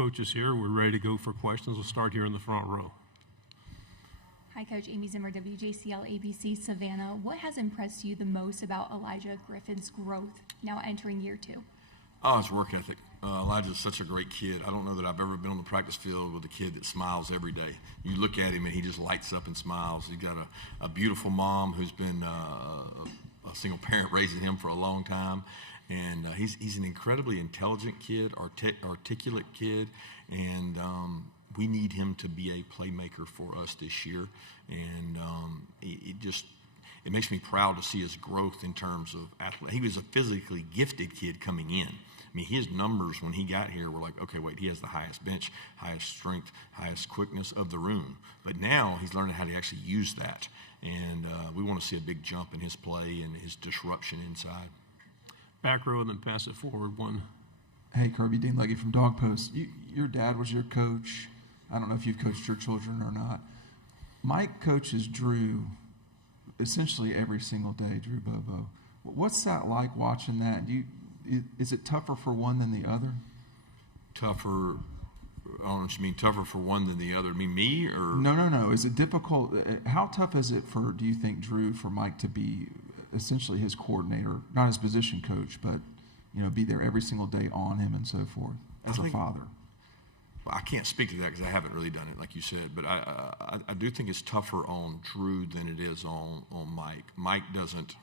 coaches here. We're ready to go for questions. We'll start here in the front row. Hi, Coach. Amy Zimmer, WJCL ABC Savannah. What has impressed you the most about Elijah Griffin's growth now entering year 2? Oh, his work ethic. Elijah's such a great kid. I don't know that I've ever been on the practice field with a kid that smiles every day. You look at him and he just lights up and smiles. He's got a beautiful mom who's been a single parent raising him for a long time. And he's an incredibly intelligent kid, articulate kid, and we need him to be a playmaker for us this year. And it makes me proud to see his growth in terms of athlete. He was a physically gifted kid coming in. I mean, his numbers when he got here were like, okay, wait, he has the highest bench, highest strength, highest quickness of the room. But now he's learning how to actually use that. And we want to see a big jump in his play and his disruption inside. Back row and then pass it forward one. Hey, Kirby, Dean Legge from Dog Post. Your dad was your coach. I don't know if you've coached your children or not. Mike coaches Drew essentially every single day, Drew Bobo. What's that like watching that? Is it tougher for one than the other? Tougher? I don't know what you mean, tougher for one than the other. I mean, me or? No. Is it difficult? How tough is it do you think, Drew, for Mike to be essentially his coordinator, not his position coach, but, be there every single day on him and so forth as a father? Well, I can't speak to that because I haven't really done it, like you said. But I do think it's tougher on Drew than it is on Mike. Mike doesn't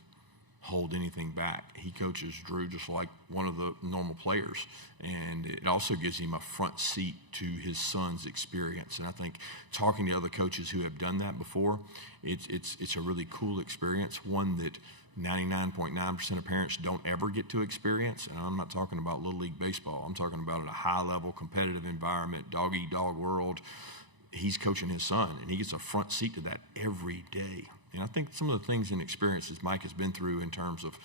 hold anything back. He coaches Drew just like one of the normal players, and it also gives him a front seat to his son's experience. And I think talking to other coaches who have done that before, it's a really cool experience, one that 99.9% of parents don't ever get to experience. And I'm not talking about Little League Baseball. I'm talking about at a high-level competitive environment, dog-eat-dog world. He's coaching his son, and he gets a front seat to that every day. And I think some of the things and experiences Mike has been through in terms of,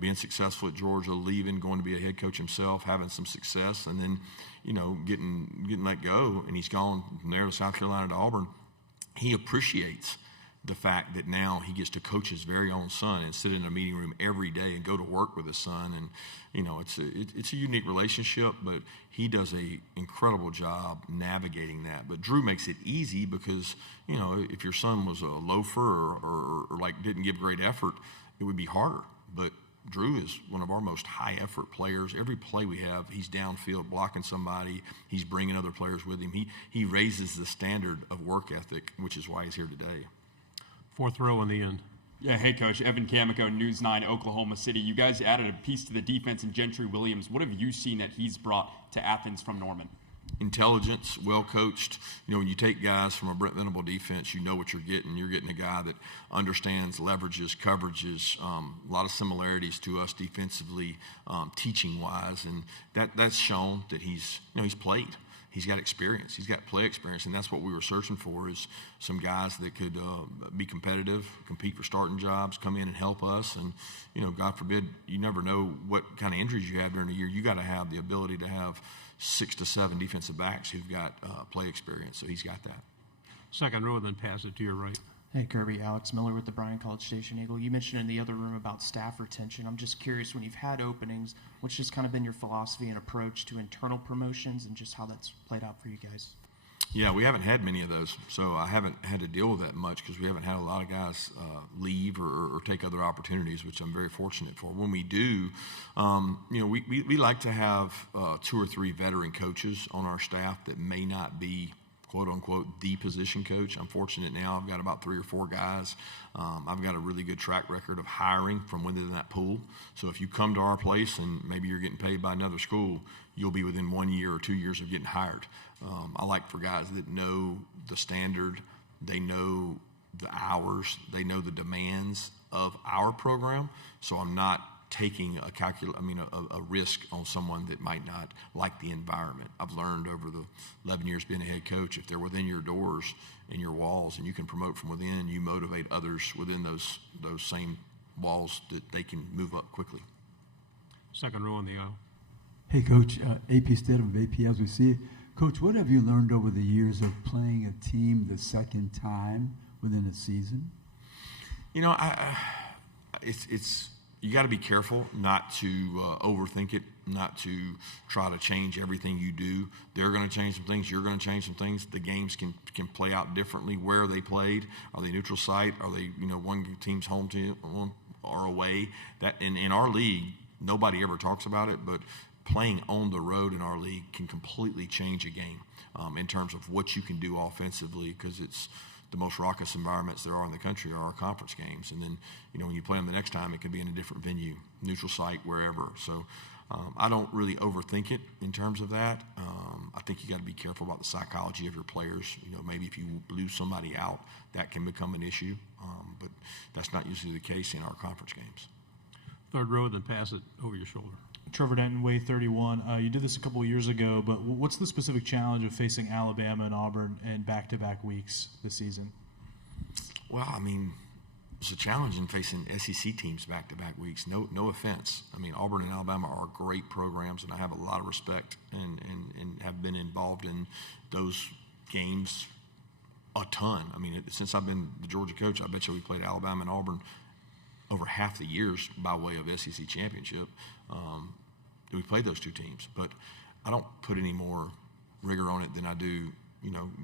being successful at Georgia, leaving, going to be a head coach himself, having some success, and then, getting let go, and he's gone from there to South Carolina to Auburn. He appreciates the fact that now he gets to coach his very own son and sit in a meeting room every day and go to work with his son. And, it's a unique relationship, but he does an incredible job navigating that. But Drew makes it easy because, if your son was a loafer or like didn't give great effort, it would be harder. But Drew is one of our most high-effort players. Every play we have, he's downfield blocking somebody. He's bringing other players with him. He raises the standard of work ethic, which is why he's here today. Fourth row in the end. Yeah, hey, Coach. Evan Kamiko, News 9, Oklahoma City. You guys added a piece to the defense in Gentry Williams. What have you seen that he's brought to Athens from Norman? Intelligence, well coached. When you take guys from a Brent Venable defense, you know what you're getting. You're getting a guy that understands leverages, coverages, a lot of similarities to us defensively, teaching-wise, and that's shown that he's played. He's got experience. He's got play experience, and that's what we were searching for is some guys that could be competitive, compete for starting jobs, come in and help us. And, God forbid, you never know what kind of injuries you have during the year. You got to have the ability to have 6 to 7 defensive backs who've got play experience, so he's got that. Second row, then pass it to your right. Hey, Kirby, Alex Miller with the Bryan College Station Eagle. You mentioned in the other room about staff retention. I'm just curious, when you've had openings, what's just kind of been your philosophy and approach to internal promotions and just how that's played out for you guys? Yeah, we haven't had many of those, so I haven't had to deal with that much because we haven't had a lot of guys leave or take other opportunities, which I'm very fortunate for. When we do, we like to have 2 or 3 veteran coaches on our staff that may not be quote-unquote the position coach. I'm fortunate now I've got about 3 or 4 guys. I've got a really good track record of hiring from within that pool. So if you come to our place and maybe you're getting paid by another school, you'll be within 1 year or 2 years of getting hired. I like for guys that know the standard, they know the hours, they know the demands of our program. So I'm not taking a risk on someone that might not like the environment. I've learned over the 11 years being a head coach, if they're within your doors and your walls and you can promote from within, you motivate others within those same walls that they can move up quickly. Second row on the aisle. Hey, Coach, AP Stedham of AP as we see it. Coach, what have you learned over the years of playing a team the second time within a season? It's you got to be careful not to overthink it, not to try to change everything you do. They're going to change some things. You're going to change some things. The games can play out differently. Where are they played? Are they neutral site? Are they, one team's home team or away? That in our league, nobody ever talks about it, but playing on the road in our league can completely change a game in terms of what you can do offensively, because it's the most raucous environments there are in the country are our conference games. And then, when you play them the next time, it could be in a different venue, neutral site, wherever. So I don't really overthink it in terms of that. I think you got to be careful about the psychology of your players. Maybe if you lose somebody out, that can become an issue. But that's not usually the case in our conference games. Third row, then pass it over your shoulder. Trevor Denton, Way 31. You did this a couple of years ago, but what's the specific challenge of facing Alabama and Auburn in back-to-back weeks this season? Well, it's a challenge in facing SEC teams back-to-back weeks. No offense. Auburn and Alabama are great programs, and I have a lot of respect and have been involved in those games a ton. Since I've been the Georgia coach, I bet you we played Alabama and Auburn over half the years by way of SEC championship. We played those two teams, but I don't put any more rigor on it than I do,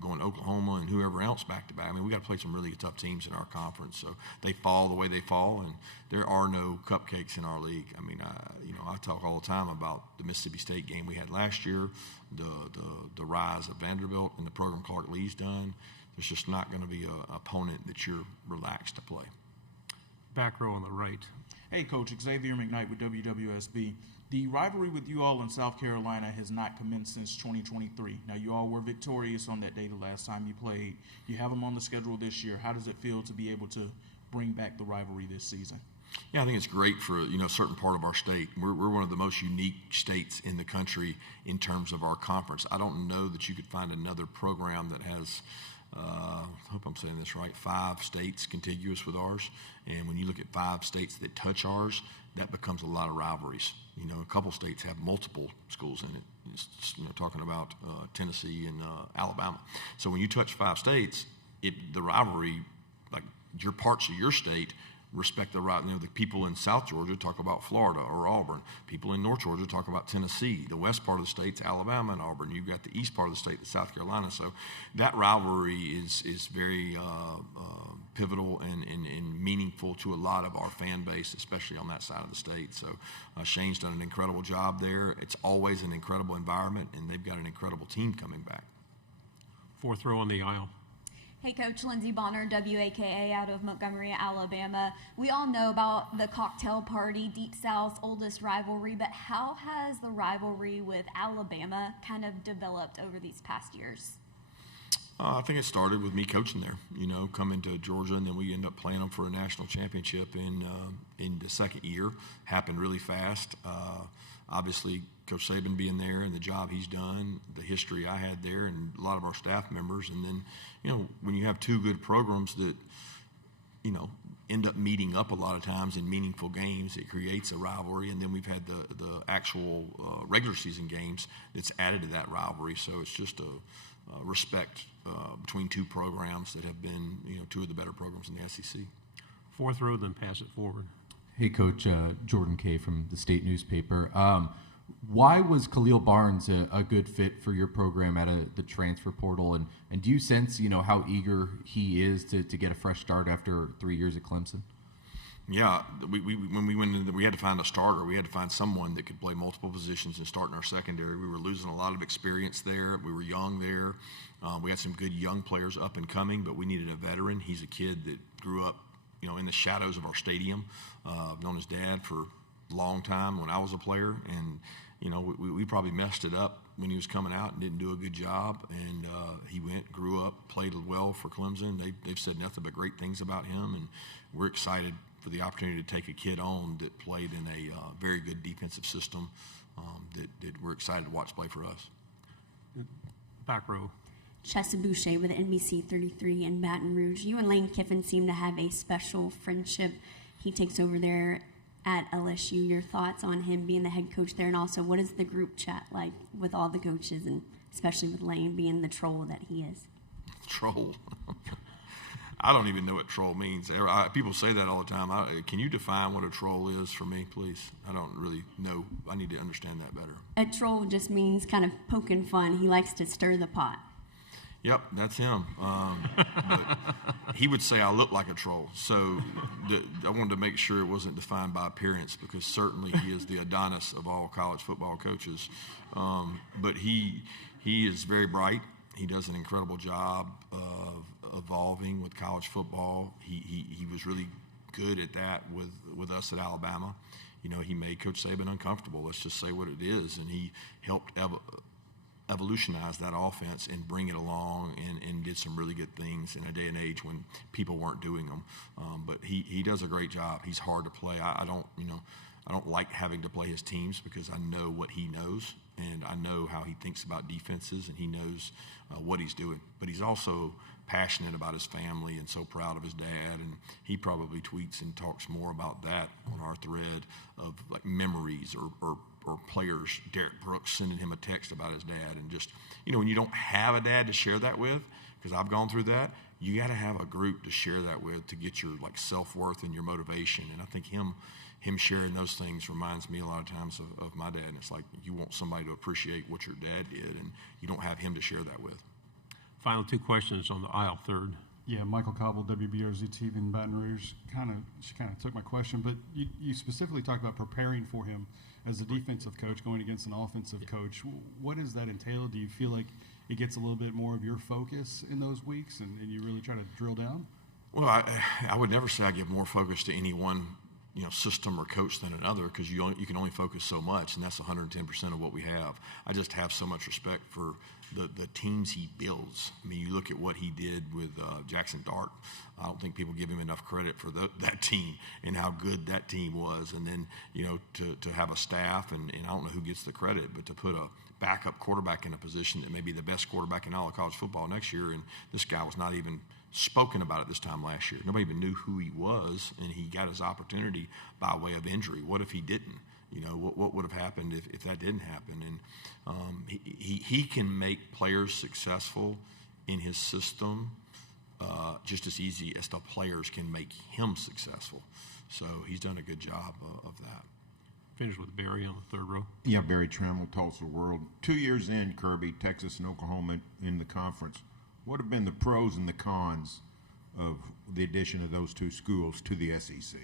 going to Oklahoma and whoever else back to back. We got to play some really tough teams in our conference, so they fall the way they fall, and there are no cupcakes in our league. I talk all the time about the Mississippi State game we had last year, the rise of Vanderbilt and the program Clark Lee's done. There's just not going to be an opponent that you're relaxed to play. Back row on the right. Hey, Coach, Xavier McKnight with WWSB. The rivalry with you all in South Carolina has not commenced since 2023. Now, you all were victorious on that day the last time you played. You have them on the schedule this year. How does it feel to be able to bring back the rivalry this season? Yeah, I think it's great for a certain part of our state. We're one of the most unique states in the country in terms of our conference. I don't know that you could find another program that has I hope I'm saying this right, 5 states contiguous with ours. And when you look at 5 states that touch ours, that becomes a lot of rivalries. A couple states have multiple schools in it. It's, talking about Tennessee and Alabama. So when you touch 5 states, the rivalry, like your parts of your state, respect the right. The people in South Georgia talk about Florida or Auburn. People in North Georgia talk about Tennessee. The west part of the state's Alabama and Auburn. You've got the east part of the state, South Carolina. So that rivalry is very pivotal and meaningful to a lot of our fan base, especially on that side of the state. So Shane's done an incredible job there. It's always an incredible environment, and they've got an incredible team coming back. Fourth row on the aisle. Hey, Coach, Lindsey Bonner, WAKA, out of Montgomery, Alabama. We all know about the cocktail party, Deep South's oldest rivalry, but how has the rivalry with Alabama kind of developed over these past years? I think it started with me coaching there, coming to Georgia, and then we ended up playing them for a national championship in the second year. Happened really fast. Obviously, Coach Saban being there and the job he's done, the history I had there, and a lot of our staff members. And then, when you have 2 good programs that, end up meeting up a lot of times in meaningful games, it creates a rivalry. And then we've had the actual regular season games that's added to that rivalry. So it's just a respect between 2 programs that have been, 2 of the better programs in the SEC. Fourth row, then pass it forward. Hey, Coach, Jordan Kay from the state newspaper. Why was Khalil Barnes a good fit for your program at the transfer portal? And do you sense, how eager he is to get a fresh start after 3 years at Clemson? Yeah, when we went in, we had to find a starter. We had to find someone that could play multiple positions and start in our secondary. We were losing a lot of experience there. We were young there. We had some good young players up and coming, but we needed a veteran. He's a kid that grew up, in the shadows of our stadium. I've known his dad for a long time when I was a player, and we probably messed it up when he was coming out and didn't do a good job. And he grew up, played well for Clemson. They've said nothing but great things about him, and we're excited for the opportunity to take a kid on that played in a very good defensive system that we're excited to watch play for us. Back row. Chessa Boucher with NBC 33 in Baton Rouge. You and Lane Kiffin seem to have a special friendship. He takes over there at LSU. Your thoughts on him being the head coach there, and also what is the group chat like with all the coaches, and especially with Lane being the troll that he is? Troll. I don't even know what troll means. People say that all the time. Can you define what a troll is for me, please? I don't really know. I need to understand that better. A troll just means kind of poking fun. He likes to stir the pot. Yep, that's him. But he would say I look like a troll. So I wanted to make sure it wasn't defined by appearance, because certainly he is the Adonis of all college football coaches. But he is very bright. He does an incredible job of evolving with college football. He was really good at that with us at Alabama. You know, he made Coach Saban uncomfortable. Let's just say what it is, and he helped evolutionize that offense and bring it along and did some really good things in a day and age when people weren't doing them. But he does a great job. He's hard to play. I don't like having to play his teams because I know what he knows, and I know how he thinks about defenses, and he knows what he's doing. But he's also passionate about his family and so proud of his dad, and he probably tweets and talks more about that on our thread of like memories or players, Derek Brooks sending him a text about his dad, and just, you know, when you don't have a dad to share that with, because I've gone through that, you got to have a group to share that with to get your like self-worth and your motivation. And I think him sharing those things reminds me a lot of times of my dad. And it's like you want somebody to appreciate what your dad did, and you don't have him to share that with. Final two questions on the aisle, third. Yeah, Michael Cobble, WBRZ TV in Baton Rouge. She kind of took my question, but you specifically talked about preparing for him as a defensive coach going against an offensive coach. What does that entail? Do you feel like it gets a little bit more of your focus in those weeks, and you really try to drill down? Well, I would never say I give more focus to any one system or coach than another, because you can only focus so much, and that's 110% of what we have. I just have so much respect for the teams he builds. I mean, you look at what he did with Jackson Dart. I don't think people give him enough credit for that team and how good that team was. And then, to have a staff, and I don't know who gets the credit, but to put a backup quarterback in a position that may be the best quarterback in all of college football next year, and this guy was not even spoken about it this time last year. Nobody even knew who he was, and he got his opportunity by way of injury. What if he didn't? What would have happened if that didn't happen? And he can make players successful in his system just as easy as the players can make him successful. So he's done a good job of that. Finish with Barry on the third row. Yeah, Barry Trammell, Tulsa World. 2 years in, Kirby, Texas and Oklahoma in the conference. What have been the pros and the cons of the addition of those two schools to the SEC?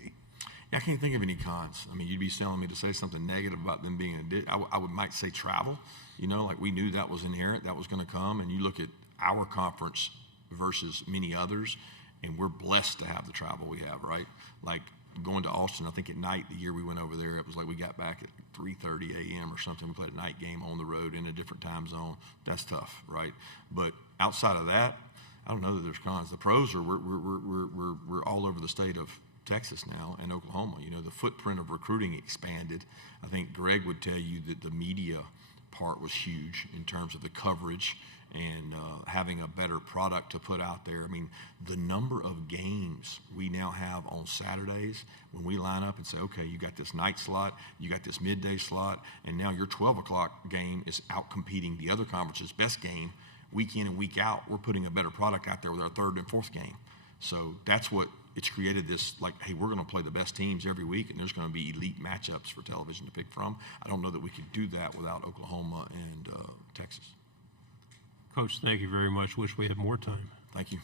Yeah, I can't think of any cons. I mean, you'd be telling me to say something negative about them being I might say travel. Like we knew that was inherent, that was going to come. And you look at our conference versus many others, and we're blessed to have the travel we have, right? Like going to Austin, I think at night, the year we went over there, it was like we got back at 3:30 a.m. or something. We played a night game on the road in a different time zone. That's tough, right? But outside of that, I don't know that there's cons. The pros are we're all over the state of Texas now and Oklahoma. The footprint of recruiting expanded. I think Greg would tell you that the media part was huge in terms of the coverage and having a better product to put out there. I mean, the number of games we now have on Saturdays when we line up and say, okay, you got this night slot, you got this midday slot, and now your 12 o'clock game is out-competing the other conference's best game week in and week out. We're putting a better product out there with our third and fourth game. So that's what it's created, this, like, hey, we're going to play the best teams every week, and there's going to be elite matchups for television to pick from. I don't know that we could do that without Oklahoma and Texas. Coach, thank you very much. Wish we had more time. Thank you.